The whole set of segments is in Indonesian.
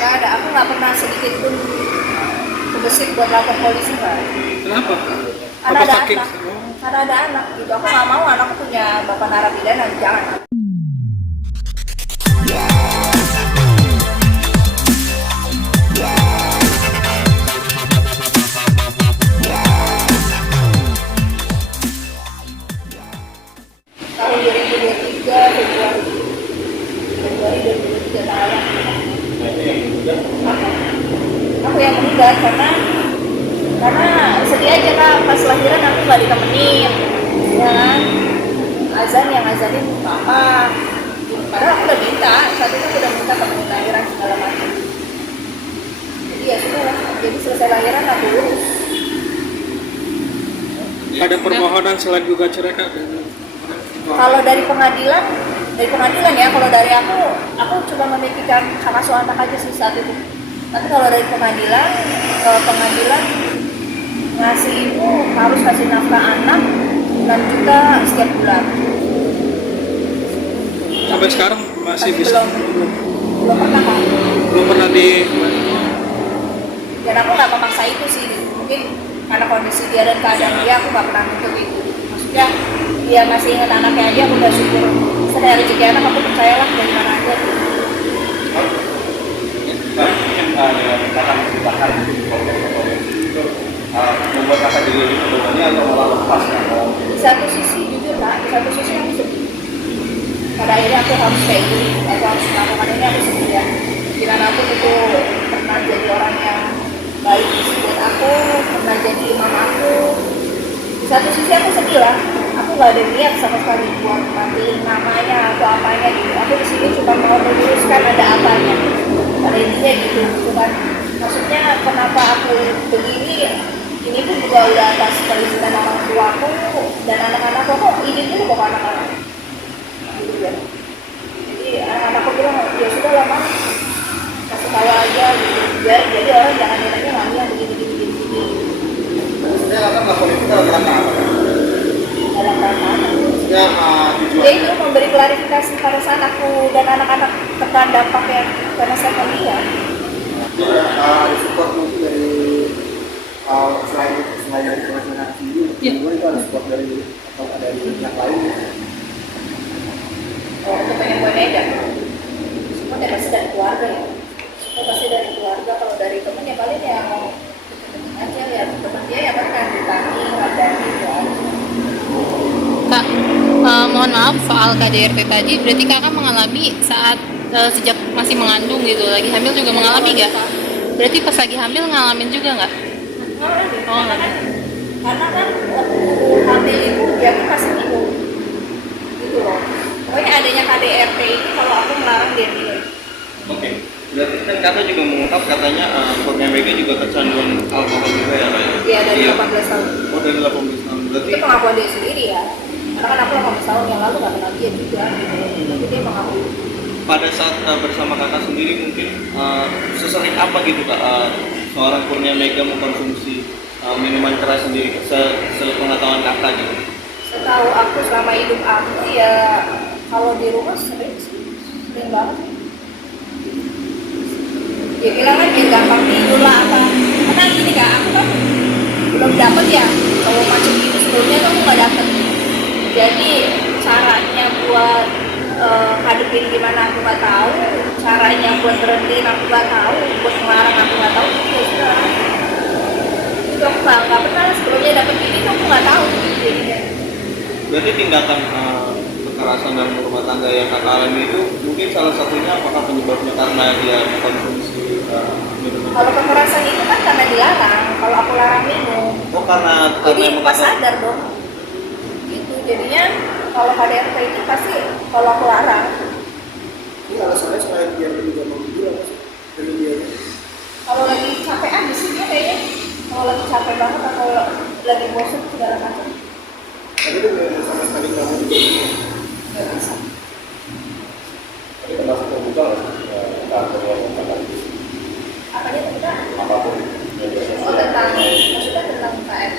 Nggak ada, aku nggak pernah sedikit pun kebesit buat lapor polisi kan. Kenapa? Karena Apa ada sakit? anak, karena ada anak gitu. Aku nggak mau anakku punya bapak narapidana, jangan. Tahun 2023 Februari 2023 tahun. Aku yang meninggal karena sedih aja kak, pas lahiran aku nggak ditemenin ya kan, yang azanin papa, padahal aku udah minta, saat itu aku udah minta temenin lahiran segala macam. Jadi ya sudah lah, jadi selesai lahiran aku urus. Ada permohonan selain juga cerai kak? Kalau dari pengadilan ya, kalau dari aku cuma memikirkan hak asuh anak aja sih saat itu. Tapi kalau dari pengadilan ngasih itu harus kasih nafkah anak 6 juta setiap bulan. Sampai sekarang masih Tapi bisa? belum pernah kan? Belum pernah di... Dan aku nggak memaksa itu sih, mungkin karena kondisi dia dan keadaan dia, aku nggak pernah nuntut itu. Maksudnya dia masih ingat anaknya aja, aku udah syukur. Setelah rezeki anak, aku percayalah dari mana aja. Dengan kata menceritakan itu membuat kakak jadi lebih terbebani atau malah lepas ya? Di satu sisi jujur lah, di satu sisi aku sedih. Pada akhirnya aku harus kayak gini, aku harus melakukan ini, aku sedih ya. Pikiran aku itu pernah jadi orang yang baik buat aku, pernah jadi imam aku. Di satu sisi aku sedih lah, aku nggak ada niat sama sekali buat matiin namanya atau apanya gitu. Aku di sini cuma mau meluruskan ada apanya. Pada intinya gitu, bukan maksudnya kenapa aku begini, ini pun juga udah atas permintaan orang tuaku dan anak-anakku, kok izin dulu kok anak-anak gitu ya. Jadi anak-anakku bilang ya sudah lah Mas, kasih tahu aja gitu, jadi orang jangan nilainya mami yang begini. Maksudnya kakak nggak politik dalam rangka apa? Dalam rangka Maksudnya tujuan dia itu memberi klarifikasi pada saat aku dan anak-anak terkena dampak yang karena saya melihat. support mungkin dari selain dari penghasilan sendiri, kedua itu ada support dari atau dari pihak lain. Oh, untuk pengen buat medan semua ya pasti dari keluarga ya, semua pasti dari keluarga. Kalau dari temen ya paling ya mau aja ya, temen dia ya kan ditani nggak berani ya. Kak, mohon maaf soal KDRT tadi, berarti kakak mengalami saat sejak masih mengandung gitu, lagi hamil juga mengalami nggak? Berarti pas lagi hamil ngalamin juga nggak? Oh, Karena kan waktu hamil itu dia pun masih minum gitu loh. Pokoknya adanya KDRT ini kalau aku melarang dia minum. Oke, berarti kan kakak juga mengungkap katanya Kurnia Mega juga kecanduan alkohol juga ya kak? Dia dari Iya. 18 tahun. Oh dari 18 tahun, berarti Itu pengakuan dia sendiri ya. Karena kan aku 18 tahun yang lalu nggak kenal dia juga gitu. Tapi dia mengakui. pada saat bersama kakak sendiri mungkin sesering apa gitu kak seorang Kurnia Mega mengkonsumsi minuman keras sendiri sepengetahuan kakak gitu? Setahu aku selama hidup aku ya kalau di rumah sering banget. Dia bilang kan dia gampang tidur lah apa. Karena gini kak, aku kan belum dapet ya kalau macam itu sebelumnya tuh aku nggak dapet. Jadi caranya buat hadepin gimana aku nggak tahu, caranya buat berhentiin aku nggak tahu, buat melarang aku nggak tahu. Ya sudah. Itu aku nggak pernah sebelumnya dapet ini tuh aku nggak tahu jadinya. Berarti tindakan kekerasan dalam rumah tangga yang kakak alami itu mungkin salah satunya apakah penyebabnya karena dia mengkonsumsi minuman? Kalau kekerasan itu kan karena dilarang, kalau aku larang minum. Oh karena Jadi emang pas kakak- sadar dong. Gitu, jadinya kalau KDRT itu pasti kalau aku larang. Ini alasannya selain biar lebih gampang tidur apa sih? Dari dia. Kalau lagi capek aja sih dia kayaknya. Kalau lagi capek banget atau lagi bosan segala macam Tapi itu nggak sama sekali nggak mau tidur. nggak bisa. Jadi termasuk terbuka nggak sih? Kantor yang mengatakan Apanya tuh kita? apapun media Oh sosial, tentang, maksudnya tentang KM.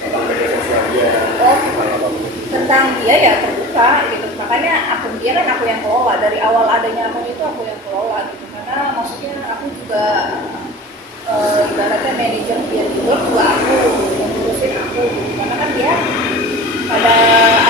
tentang media sosial dia, Oh, tentang apapun. tentang dia ya terbuka gitu. Makanya akun dia kan aku yang kelola, dari awal adanya akun itu aku yang kelola gitu. Karena maksudnya aku juga juga ibaratnya manajer dia juga aku yang ngurusin aku karena kan dia pada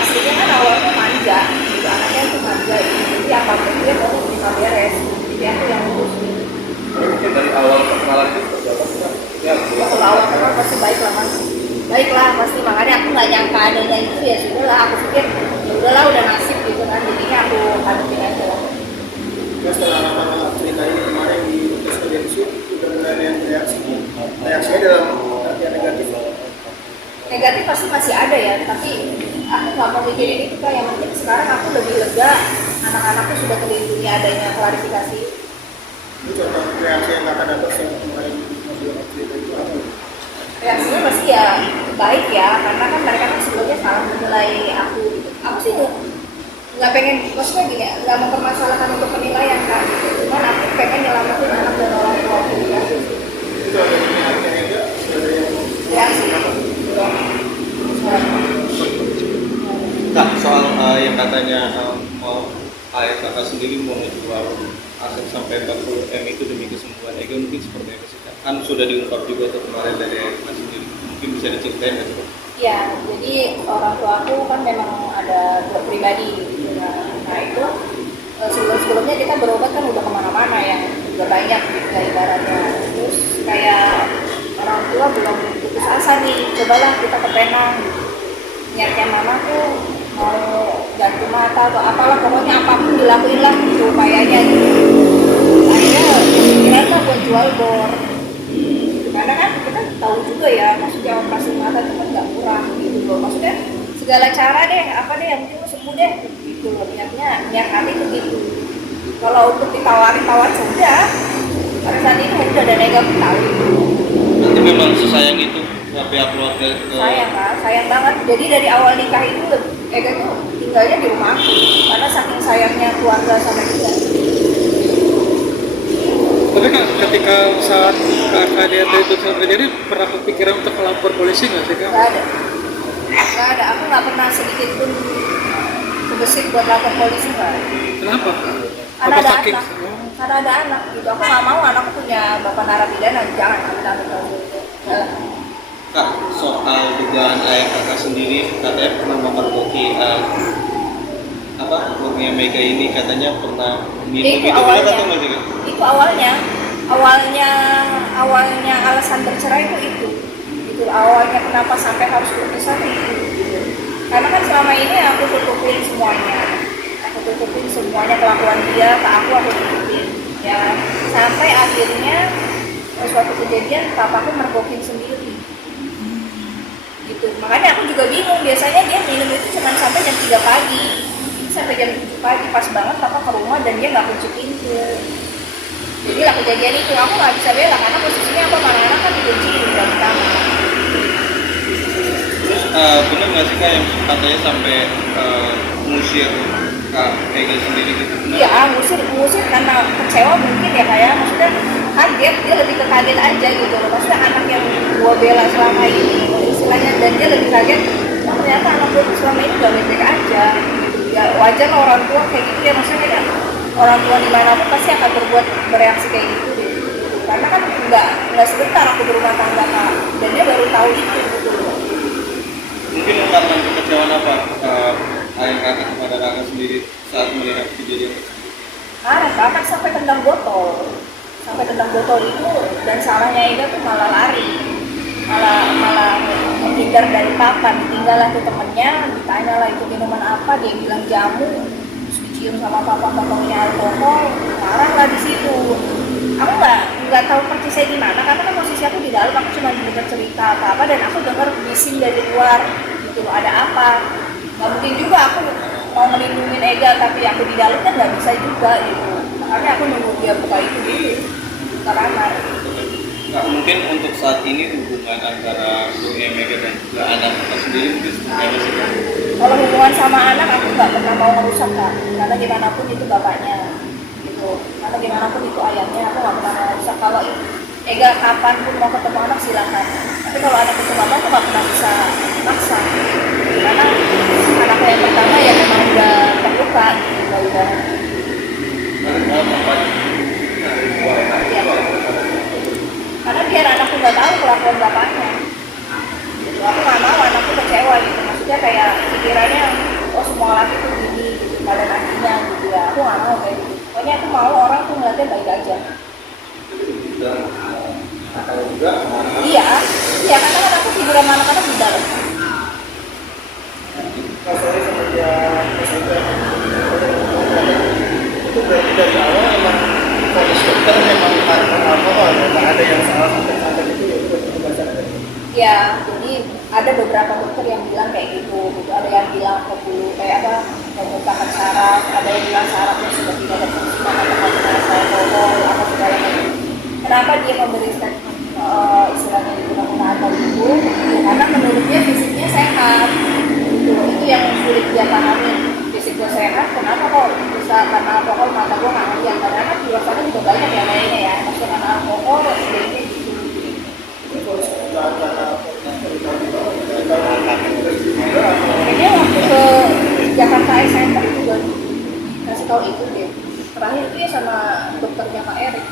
aslinya kan awalnya manja gitu, anaknya itu manja gitu. Jadi apapun dia mau bisa beres, jadi aku yang ngurus gitu. Mungkin dari awal perkenalan itu berjalan ya Kalau awal kenal pasti baik lah mas, baik lah pasti, makanya aku nggak nyangka adanya itu, ya sudah lah aku pikir ya udahlah udah nasib gitu kan, jadinya aku hadapin aja lah. Ya setelah lama cerita ini kemarin di Stadion Sud udah mulai ada yang reaksinya dalam artian negatif. Negatif pasti masih ada ya, tapi aku nggak mau mikirin itu kan, yang penting sekarang aku lebih lega, anak-anakku sudah terlindungi adanya klarifikasi. Itu contoh reaksi yang kakak dapat yang kemarin mobil cerita itu apa? Reaksinya pasti ya baik ya, karena kan mereka kan sebelumnya salah menilai aku gitu. Aku sih nggak pengen, maksudnya gini, nggak mempermasalahkan untuk penilaian kan gitu. Cuman aku pengen nyelamatin anak dan orang tua aku gitu. Itu ada yang reaksinya enggak? Ada yang Reaksi Kak, soal yang katanya mau ayah kakak sendiri mau menjual aset sampai 40 M itu demi kesembuhan Ega, mungkin seperti apa sih Kak? Kan sudah diungkap juga tuh kemarin dari ayah kakak sendiri, mungkin bisa diceritain nggak sih? ya, jadi orang tua aku kan memang ada dua pribadi gitu. Nah itu sebelum-sebelumnya kita berobat kan udah kemana-mana yang udah banyak gitu ya ibaratnya. Terus kayak orang tua belum putus asa nih, cobalah kita ke Penang. Niatnya mama tuh mau ganti mata atau apalah, pokoknya apapun dilakuin lah gitu upayanya gitu. Akhirnya pikiran lah buat jual bor. Karena kan kita tahu juga ya, maksudnya operasi mata itu kan nggak murah gitu loh. Maksudnya segala cara deh, apa deh yang penting sembuh deh gitu loh. Niat hati begitu. Kalau untuk ditawar sudah, pada saat itu udah ada nega pun tahu. Nanti memang sesayang itu pihak keluarga ke Sayang kan, sayang banget. Jadi dari awal nikah itu Ega tuh tinggalnya di rumah aku karena saking sayangnya keluarga sama dia. Tapi Kak, ketika saat KDRT itu terjadi, pernah kepikiran untuk melapor polisi nggak sih Kak? Nggak ada. Aku nggak pernah sedikit pun kebesit buat lapor polisi nggak. Kenapa? Karena Apa ada saking? anak, karena ada anak gitu. Aku nggak mau anakku punya bapak narapidana, jangan amit-amit kalau gitu. Kak, soal dugaan ayah kakak sendiri katanya pernah memergoki ibunya Mega ini, katanya pernah minum Itu itu, benar awalnya. atau nggak sih Kak? Itu awalnya alasan bercerai itu awalnya kenapa sampai harus berpisah itu gitu. Karena kan selama ini aku tutupin semuanya kelakuan dia ke aku tutupin ya, sampai akhirnya suatu kejadian papaku mergokin sendiri gitu. Makanya aku juga bingung, biasanya dia minum itu cuma sampai jam 3 pagi, sampai jam 7 pagi pas banget papa ke rumah dan dia nggak kunci pintu. Jadi lah kejadian itu aku nggak bisa bela karena posisinya aku sama anak kan dikunci di dalam kamar. Terus benar nggak sih Kak yang katanya sampai ngusir Kak Ega sendiri gitu? Iya, ngusir karena kecewa mungkin ya, kayak maksudnya kaget, dia lebih ke kaget aja gitu loh. Maksudnya anak yang gua bela selama ini istilahnya, dan dia lebih kaget ternyata anak gua tuh selama ini gak baik-baik aja gitu. Ya wajar lah orang tua kayak gitu ya, maksudnya kan orang tua dimanapun pasti akan bereaksi kayak gitu deh. Karena kan nggak sebentar aku berumah tangga Kak, dan dia baru tahu itu gitu loh. Mungkin ungkapan kekecewaan apa ayah kakak kepada kakak sendiri saat melihat kejadian? Kakak sampai tendang botol itu, dan salahnya Ega tuh malah lari, malah menghindar dari papa. Ditinggal lah tuh temennya, ditanya lah itu minuman apa, dia bilang jamu, terus dicium sama papa ini alkohol, marah lah di situ. Aku nggak tahu persisnya gimana karena kan posisi aku di dalam, aku cuma dengar cerita apa dan aku dengar bising dari luar gitu, ada apa. Nggak mungkin juga aku mau melindungi Ega tapi aku di dalam kan nggak bisa juga gitu. Makanya aku nunggu dia buka itu dulu ke kamar. Kak, mungkin untuk saat ini hubungan antara ibunya Mega dan juga anak kakak sendiri mungkin seperti apa sih Kak? Kalau hubungan sama anak aku nggak pernah mau merusak Kak, karena gimana pun itu bapaknya gitu, karena gimana pun itu ayahnya, aku nggak pernah mau merusak. Kalau Ega kapan pun mau ketemu anak silakan, tapi kalau anak itu bapak aku nggak pernah bisa maksa, karena anaknya yang pertama ya memang udah terluka gitu, udah. Nah, apa? Ya. aku nggak mau kayak gitu. Pokoknya aku mau orang tuh ngeliatnya baik aja. Dan nakal juga sama anak. Iya, iya karena kan aku tidur sama anak-anak di dalam. Kalau sorry sama dia SMP itu berarti dari awal emang fokus dokter memang karena alkohol ya, nggak ada yang salah sampai itu ya itu pembahasan ada. Ya, jadi ada beberapa dokter yang bilang kayak gitu. Ada yang bilang pembuluh kayak apa, pembengkakan saraf, ada yang bilang sarafnya sudah tidak ada fungsi karena alkohol, apa segala macam. Kenapa dia memberi statement istilahnya digunakan alkohol itu? Ya, karena menurutnya fisiknya sehat. Itu yang sulit dia pahami. Fisik gue sehat, kenapa kok bisa karena alkohol mata gue nggak ngeliat? Karena kan di luar sana juga banyak yang lainnya ya. Maksudnya karena alkohol, sebenarnya gitu. Kayaknya waktu ke Jakarta Center itu juga kasih tahu itu deh. Terakhir itu ya sama dokternya Pak Erik.